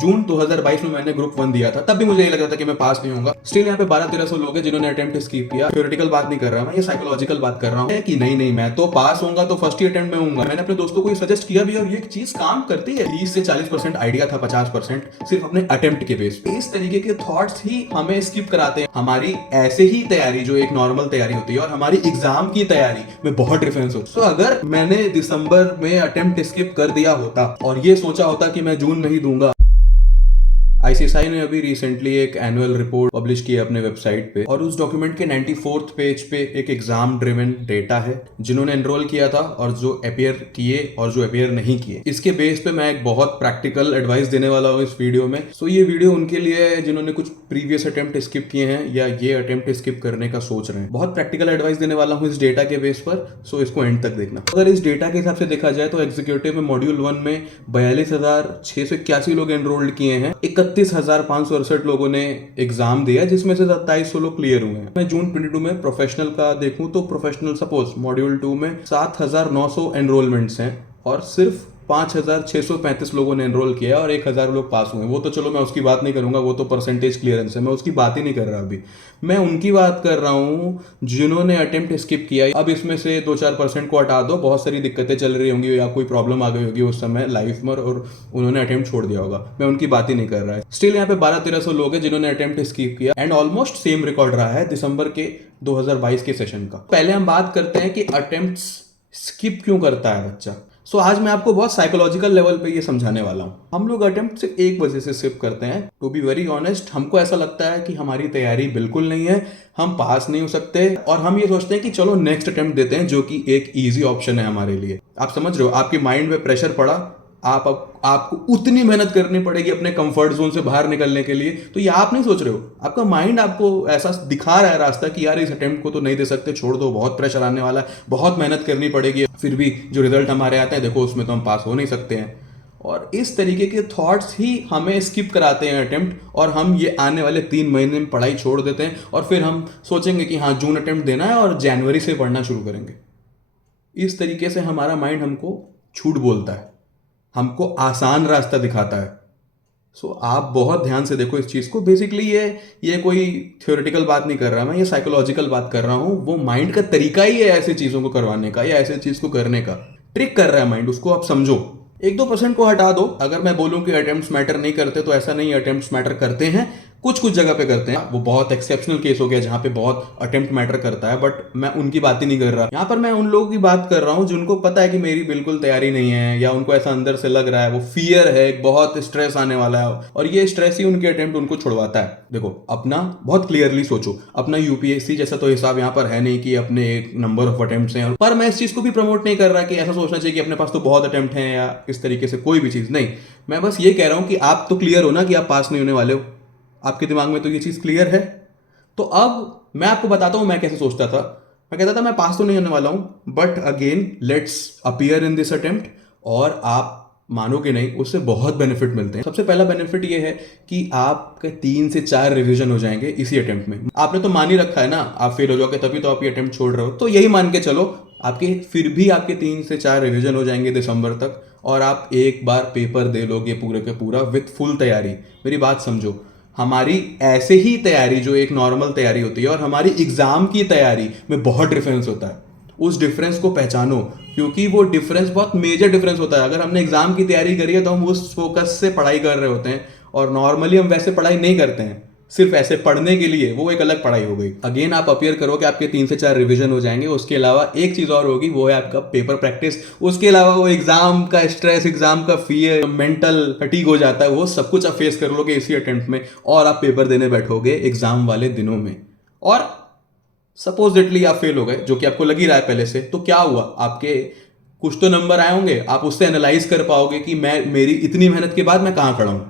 जून 2022 में मैंने ग्रुप 1 दिया था, तब भी मुझे ये लग रहा था कि मैं पास नहीं होऊंगा। स्टिल यहाँ पे 1200-1300 लोग हैं जिन्होंने अटेम्प्ट स्किप किया। थ्योरेटिकल बात नहीं कर रहा मैं, ये साइकोलॉजिकल बात कर रहा हूँ कि नहीं मैं तो पास होऊंगा तो फर्स्ट ही अटेम्प्ट में होऊंगा। मैंने अपने दोस्तों को ये सजेस्ट किया भी और ये चीज काम करती है। 30 से 40% आइडिया था, 50% सिर्फ अपने अटेम्प्ट के बेस पे। इस तरीके के थॉट्स ही हमें स्किप कराते हैं। हमारी ऐसे ही तैयारी जो एक नॉर्मल तैयारी होती है और हमारी एग्जाम की तैयारी में बहुत डिफरेंस होता है। तो अगर मैंने दिसंबर में अटेम्प्ट स्किप कर दिया होता और ये सोचा होता कि मैं जून में ही दूंगा। आईसीएसआई ने अभी रिसेंटली एक एनुअल रिपोर्ट पब्लिश की है अपने वेबसाइट पे और उस डॉक्यूमेंट के 94th पेज पे एक एग्जाम ड्रिवन डेटा है, जिन्होंने एनरोल किया था और जो अपीयर किए और जो अपीयर नहीं किए। इसके बेस पे मैं एक बहुत प्रैक्टिकल एडवाइस देने वाला हूँ इस वीडियो में। सो ये वीडियो उनके लिए है जिन्होंने कुछ प्रीवियस अटेम्प्ट स्किप किए हैं या ये अटेम्प्ट स्किप करने का सोच रहे हैं। बहुत प्रैक्टिकल एडवाइस देने वाला हूँ इस डेटा के बेस पर, सो इसको एंड तक देखना। अगर इस डेटा के हिसाब से देखा जाए तो एग्जीक्यूटिव में मॉड्यूल 1 में 42,681 लोग एनरोल्ड किए हैं। 31,568 लोगों ने एग्जाम दिया, जिसमें से 2700 लोग क्लियर हुए हैं। मैं जून 22 में प्रोफेशनल का देखूं तो प्रोफेशनल सपोज मॉड्यूल 2 में 7,900 एनरोलमेंट्स हैं और सिर्फ 5,635 लोगों ने एनरोल किया और 1,000 लोग पास हुए। वो तो चलो मैं उसकी बात नहीं करूंगा, वो तो परसेंटेज क्लियरेंस है, मैं उसकी बात ही नहीं कर रहा। अभी मैं उनकी बात कर रहा हूँ जिन्होंने अटेम्प्ट स्किप किया। अब इसमें से 2-4% को हटा दो, बहुत सारी दिक्कतें चल रही होंगी या कोई प्रॉब्लम आ गई होगी उस समय लाइफ में और उन्होंने अटेम्प्ट छोड़ दिया होगा। मैं उनकी बात ही नहीं कर रहा है। स्टिल यहाँ पे 1200-1300 लोग हैं जिन्होंने अटेम्प्ट स्किप किया एंड ऑलमोस्ट सेम रिकॉर्ड रहा है दिसंबर के 2022 के सेशन का। पहले हम बात करते हैं कि अटेम्प्ट स्किप क्यों करता है बच्चा। सो आज मैं आपको बहुत साइकोलॉजिकल लेवल पे ये समझाने वाला हूँ। हम लोग अटेम्प्ट से एक वजह से स्किप करते हैं। टू बी वेरी ऑनेस्ट, हमको ऐसा लगता है कि हमारी तैयारी बिल्कुल नहीं है, हम पास नहीं हो सकते और हम ये सोचते हैं कि चलो नेक्स्ट अटेम्प्ट देते हैं, जो कि एक इजी ऑप्शन है हमारे लिए। आप समझ रहे हो, आपके माइंड में प्रेशर पड़ा, आपको उतनी मेहनत करनी पड़ेगी अपने कंफर्ट जोन से बाहर निकलने के लिए। तो ये आप नहीं सोच रहे हो, आपका माइंड आपको ऐसा दिखा रहा है रास्ता कि यार इस अटेम्प्ट को तो नहीं दे सकते, छोड़ दो, बहुत प्रेशर आने वाला है, बहुत मेहनत करनी पड़ेगी, फिर भी जो रिजल्ट हमारे आते हैं देखो उसमें तो हम पास हो नहीं सकते हैं। और इस तरीके के थॉट्स ही हमें स्किप कराते हैं अटेम्प्ट और हम ये आने वाले 3 महीने में पढ़ाई छोड़ देते हैं और फिर हम सोचेंगे कि हाँ जून अटेम्प्ट देना है और जनवरी से पढ़ना शुरू करेंगे। इस तरीके से हमारा माइंड हमको झूठ बोलता है, हमको आसान रास्ता दिखाता है। सो आप बहुत ध्यान से देखो इस चीज को। बेसिकली ये कोई थ्योरेटिकल बात नहीं कर रहा मैं, ये साइकोलॉजिकल बात कर रहा हूं। वो माइंड का तरीका ही है ऐसे चीजों को करवाने का या ऐसे चीज को करने का। ट्रिक कर रहा है माइंड, उसको आप समझो। 1-2% को हटा दो। अगर मैं बोलूं कि अटेम्प्ट्स मैटर नहीं करते तो ऐसा नहीं, अटेम्प्ट्स मैटर करते हैं, कुछ जगह पे करते हैं। वो बहुत एक्सेप्शनल केस हो गया जहां पे बहुत अटेम्प्ट मैटर करता है, बट मैं उनकी बात ही नहीं कर रहा। यहाँ पर मैं उन लोगों की बात कर रहा हूँ जिनको पता है कि मेरी बिल्कुल तैयारी नहीं है या उनको ऐसा अंदर से लग रहा है, वो फियर है, बहुत स्ट्रेस आने वाला है और ये स्ट्रेस ही उनके अटेम्प्ट उनको छुड़वाता है। देखो अपना बहुत क्लियरली सोचो, अपना यूपीएससी जैसा तो हिसाब यहाँ पर है नहीं कि अपने एक नंबर ऑफ अटेम्प्ट्स हैं, पर मैं इस चीज को भी प्रमोट नहीं कर रहा कि ऐसा सोचना चाहिए कि अपने पास तो बहुत अटेम्प्ट हैं या इस तरीके से कोई भी चीज नहीं। मैं बस ये कह रहा हूँ कि आप तो क्लियर हो ना कि आप पास नहीं होने वाले हो, आपके दिमाग में तो ये चीज क्लियर है। तो अब मैं आपको बताता हूं मैं कैसे सोचता था। मैं कहता था मैं पास तो नहीं होने वाला हूं, but again let's appear in this attempt, और आप मानोगे नहीं उससे बहुत बेनिफिट मिलते हैं। सबसे पहला बेनिफिट ये है कि आपके 3 से 4 रिवीजन हो जाएंगे इसी अटेम्प्ट में। आपने तो मान ही रखा है ना आप फेल हो जाओगे तभी तो आप ये अटेम्प्ट छोड़ रहे हो, तो यही मान के चलो आपके फिर भी आपके 3 से 4 रिवीजन हो जाएंगे दिसंबर तक और आप एक बार पेपर दे लोगे पूरे के पूरा विथ फुल तैयारी। मेरी बात समझो, हमारी ऐसे ही तैयारी जो एक नॉर्मल तैयारी होती है और हमारी एग्जाम की तैयारी में बहुत डिफरेंस होता है। उस डिफरेंस को पहचानो, क्योंकि वो डिफरेंस बहुत मेजर डिफरेंस होता है। अगर हमने एग्जाम की तैयारी करी है तो हम उस फोकस से पढ़ाई कर रहे होते हैं और नॉर्मली हम वैसे पढ़ाई नहीं करते हैं, सिर्फ ऐसे पढ़ने के लिए, वो एक अलग पढ़ाई हो गई। अगेन आप अपीयर करोगे, आपके 3 से 4 रिवीजन हो जाएंगे। उसके अलावा एक चीज और होगी, वो है आपका पेपर प्रैक्टिस। उसके अलावा वो एग्जाम का स्ट्रेस, एग्जाम का फियर, मेंटल फटीग हो जाता है, वो सब कुछ आप फेस कर लोगे इसी अटेम्प्ट में और आप पेपर देने बैठोगे एग्जाम वाले दिनों में। और सपोजिटली आप फेल हो गए, जो कि आपको लग ही रहा है पहले से, तो क्या हुआ, आपके कुछ तो नंबर आए होंगे, आप उससे एनालाइज कर पाओगे कि मेरी इतनी मेहनत के बाद मैं कहां खड़ा हूं,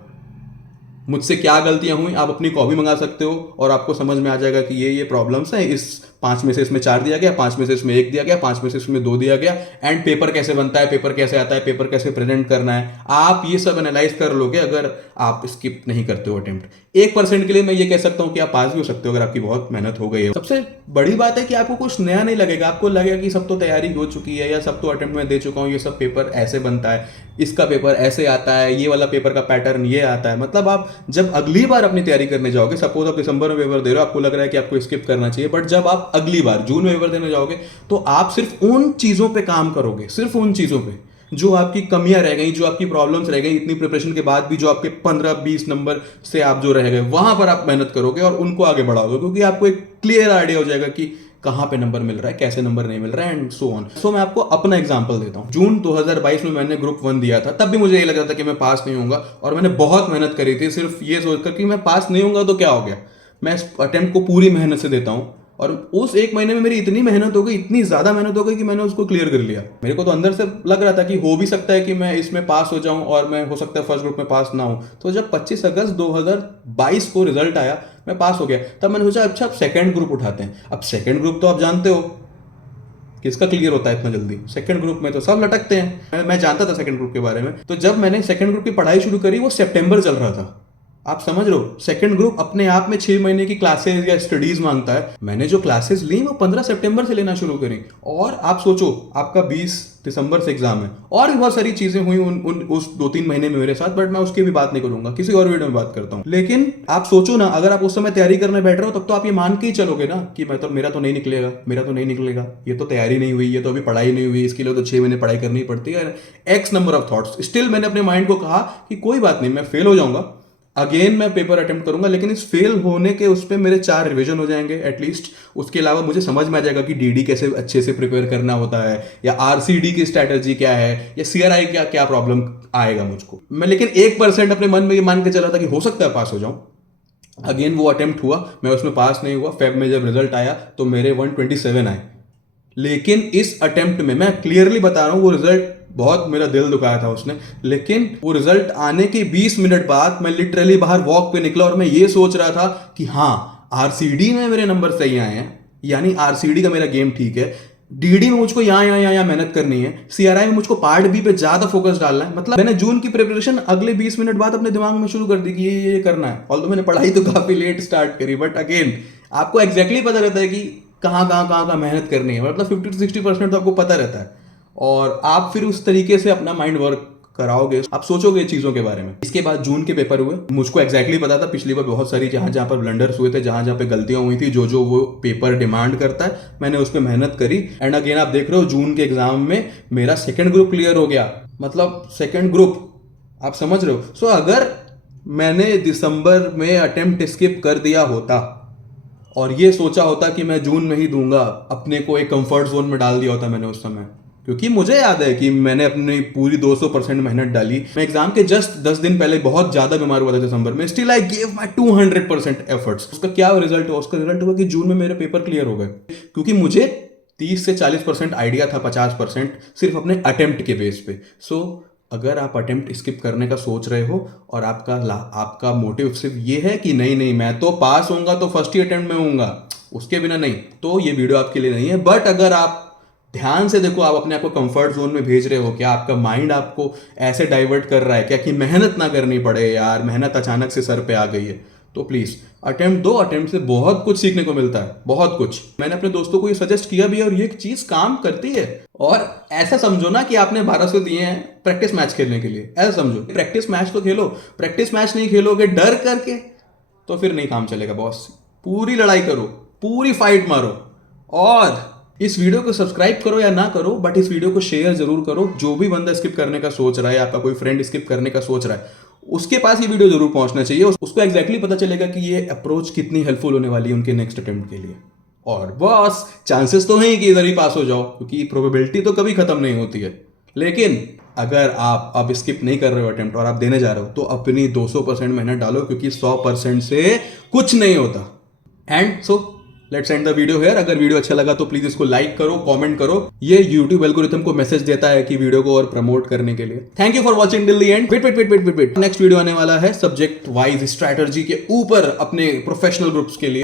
मुझसे क्या गलतियां हुई। आप अपनी कॉपी मंगा सकते हो और आपको समझ में आ जाएगा कि ये प्रॉब्लम्स हैं, इस 5 में से इसमें 4 दिया गया, 5 में से इसमें 1 दिया गया, 5 में से इसमें 2 दिया गया, एंड पेपर कैसे बनता है, पेपर कैसे आता है, पेपर कैसे प्रेजेंट करना है, आप ये सब एनालाइज कर लोगे अगर आप स्किप नहीं करते हो अटेम्प्ट। 1% के लिए मैं ये कह सकता हूं कि आप पास भी हो सकते हो अगर आपकी बहुत मेहनत हो गई है। सबसे बड़ी बात है कि आपको कुछ नया नहीं लगेगा, आपको लगेगा कि सब तो तैयारी हो चुकी है या सब तो अटेम्प्ट में दे चुका हूँ, ये सब पेपर ऐसे बनता है, इसका पेपर ऐसे आता है, ये वाला पेपर का पैटर्न ये आता है। मतलब आप जब अगली बार अपनी तैयारी करने जाओगे, सपोज आप दिसंबर में पेपर दे रहे हो, आपको लग रहा है कि आपको स्किप करना चाहिए, बट जब आप अगली बार जून में पेपर देने जाओगे तो आप सिर्फ उन चीजों पे काम करोगे, सिर्फ उन चीजों पे जो आपकी कमियां रह गई, जो आपकी प्रॉब्लम्स रह गई, इतनी प्रिपरेशन के बाद भी जो आपके 15-20 नंबर से आप जो रह गए, वहां पर आप मेहनत करोगे और उनको आगे बढ़ाओगे, क्योंकि आपको एक क्लियर आइडिया हो जाएगा कि कहां पे नंबर मिल रहा है, कैसे नंबर नहीं मिल रहा है, एंड सो ऑन। सो मैं आपको अपना एग्जांपल देता हूं। जून 2022 में मैंने ग्रुप 1 दिया था, तब भी मुझे ये लग रहा था कि मैं पास नहीं होऊंगा, और मैंने बहुत मेहनत करी थी सिर्फ ये सोचकर कि मैं पास नहीं होऊंगा तो क्या हो गया, मैं इस अटेम्प्ट को पूरी मेहनत से देता हूं। और उस एक महीने में मेरी इतनी मेहनत हो गई, इतनी ज्यादा मेहनत हो गई कि मैंने उसको क्लियर कर लिया। मेरे को तो अंदर से लग रहा था कि हो भी सकता है कि मैं इसमें पास हो जाऊं और मैं हो सकता है फर्स्ट ग्रुप में पास ना हूं। तो जब 25 अगस्त 2022 को रिजल्ट आया, मैं पास हो गया, तब मैंने सोचा अच्छा अब सेकंड ग्रुप उठाते हैं। अब सेकंड ग्रुप तो आप जानते हो किसका क्लियर होता है इतना जल्दी, सेकंड ग्रुप में तो सब लटकते हैं। मैं जानता था सेकंड ग्रुप के बारे में। तो जब मैंने सेकंड ग्रुप की पढ़ाई शुरू करी, वो सितंबर चल रहा था। आप समझ रहे हो, सेकंड ग्रुप अपने आप में 6 महीने की क्लासेस या स्टडीज मांगता है। मैंने जो क्लासेस ली वो 15 सितंबर से लेना शुरू करी, और आप सोचो आपका 20 दिसंबर से एग्जाम है, और भी बहुत सारी चीजें हुई उस 2-3 महीने में मेरे साथ, बट मैं उसकी भी बात नहीं करूंगा, किसी और वीडियो में बात करता हूं। लेकिन आप सोचो ना, अगर आप उस समय तैयारी करने बैठ रहे हो, तब तो आप ये मान के ही चलोगे ना कि मेरा तो नहीं निकलेगा, मेरा तो नहीं निकलेगा, ये तो तैयारी नहीं हुई, ये तो अभी पढ़ाई नहीं हुई, इसके लिए तो 6 महीने पढ़ाई करनी पड़ती है, x number of thoughts. Still मैंने अपने माइंड को कहा कि कोई बात नहीं, मैं फेल हो जाऊंगा, अगेन मैं पेपर अटेम्प्ट करूंगा, लेकिन इस फेल होने के उस पर मेरे 4 रिवीजन हो जाएंगे एटलीस्ट। उसके अलावा मुझे समझ में आ जाएगा कि डीडी कैसे अच्छे से प्रिपेयर करना होता है, या आरसीडी की स्ट्रैटेजी क्या है, या सीआरआई क्या क्या प्रॉब्लम आएगा मुझको। मैं लेकिन 1% अपने मन में ये मान के चला था कि हो सकता है पास हो जाऊं। अगेन वो अटेम्प्ट हुआ, मैं उसमें पास नहीं हुआ। फेब में जब रिजल्ट आया तो मेरे 127 आए। लेकिन इस अटेम्प्ट में मैं क्लियरली बता रहा हूं, वो रिजल्ट बहुत मेरा दिल दुखाया था उसने। लेकिन वो रिजल्ट आने के 20 मिनट बाद मैं लिटरली बाहर वॉक पे निकला, और मैं ये सोच रहा था कि हाँ, आरसीडी में मेरे नंबर सही आए हैं, यानी आरसीडी का मेरा गेम ठीक है, डीडी में मुझको यहाँ मेहनत करनी है, सीआरआई में मुझको पार्ट बी पे ज्यादा फोकस डालना है। मतलब मैंने जून की प्रिपरेशन अगले 20 मिनट बाद अपने दिमाग में शुरू कर दी कि ये करना है। ऑल्दो मैंने पढ़ाई तो काफी लेट स्टार्ट करी, बट अगेन आपको एग्जैक्टली पता रहता है कि कहाँ मेहनत करनी है। मतलब 50-60% तो आपको पता रहता है, और आप फिर उस तरीके से अपना माइंड वर्क कराओगे, आप सोचोगे चीजों के बारे में। इसके बाद जून के पेपर हुए, मुझको एग्जैक्टली पता था पिछली बार बहुत सारी जहां पर ब्लंडर्स हुए थे, जहां पे गलतियां हुई थी, जो वो पेपर डिमांड करता है, मैंने उस पर मेहनत करी। एंड अगेन आप देख रहे हो जून के एग्जाम में मेरा सेकेंड ग्रुप क्लियर हो गया। मतलब सेकेंड ग्रुप, आप समझ रहे हो। सो अगर मैंने दिसंबर में अटेम्प्ट स्किप कर दिया होता और ये सोचा होता कि मैं जून में ही दूंगा, अपने को एक कंफर्ट जोन में डाल दिया होता मैंने उस समय, क्योंकि मुझे याद है कि मैंने अपनी पूरी 200% मेहनत डाली। मैं एग्जाम के जस्ट 10 दिन पहले बहुत ज्यादा बीमार हुआ था दिसंबर में, still I gave my 200% efforts. उसका क्या रिजल्ट हुआ? उसका रिजल्ट हुआ कि जून में मेरे पेपर क्लियर हो गए, क्योंकि मुझे 30 से 40% आइडिया था, 50% सिर्फ अपने अटेम्प्ट के बेस पे। सो अगर आप अटेम्प्ट स्किप करने का सोच रहे हो और आपका मोटिव सिर्फ ये है कि नहीं मैं तो पास होऊंगा तो फर्स्ट ही अटेम्प्ट में होऊंगा, उसके बिना नहीं, तो ये वीडियो आपके लिए नहीं है। बट अगर आप ध्यान से देखो, आप अपने आप को कंफर्ट जोन में भेज रहे हो क्या, आपका माइंड आपको ऐसे डाइवर्ट कर रहा है क्या कि मेहनत ना करनी पड़े, यार मेहनत अचानक से सर पे आ गई है, तो प्लीज अटेम्प्ट दो। अटेम्प्ट से बहुत कुछ सीखने को मिलता है, बहुत कुछ। मैंने अपने दोस्तों को ये सजेस्ट किया भी है, और ये चीज काम करती है। और ऐसा समझो ना कि आपने 1200 दिए हैं प्रैक्टिस मैच खेलने के लिए, ऐसा समझो। प्रैक्टिस मैच तो खेलो, प्रैक्टिस मैच नहीं खेलोगे डर करके तो फिर नहीं काम चलेगा बॉस। पूरी लड़ाई करो, पूरी फाइट मारो, और इस वीडियो को सब्सक्राइब करो या ना करो, बट इस वीडियो को शेयर जरूर करो। जो भी बंदा स्किप करने का सोच रहा है, आपका कोई फ्रेंड स्किप करने का सोच रहा है, उसके पास ये वीडियो जरूर पहुंचना चाहिए। उसको एग्जैक्टली पता चलेगा कि ये अप्रोच कितनी हेल्पफुल होने वाली है उनके नेक्स्ट अटेम्प्ट के लिए। और बस चांसेस तो हैं कि इधर ही पास हो जाओ, क्योंकि प्रोबेबिलिटी तो कभी खत्म नहीं होती है। लेकिन अगर आप अब स्किप नहीं कर रहे हो अटेम्प्ट और आप देने जा रहे हो, तो अपनी 200% मेहनत डालो, क्योंकि 100% से कुछ नहीं होता। And so let's end the video here. अगर वीडियो अच्छा लगा तो प्लीज इसको लाइक करो, कमेंट करो। ये YouTube एल्गोरिथम को मैसेज देता है कि वीडियो को और प्रमोट करने के लिए। Thank you for watching till the end. Wait next video आने वाला है सब्जेक्ट वाइज स्ट्रैटेजी के ऊपर अपने प्रोफेशनल ग्रुप्स के लिए।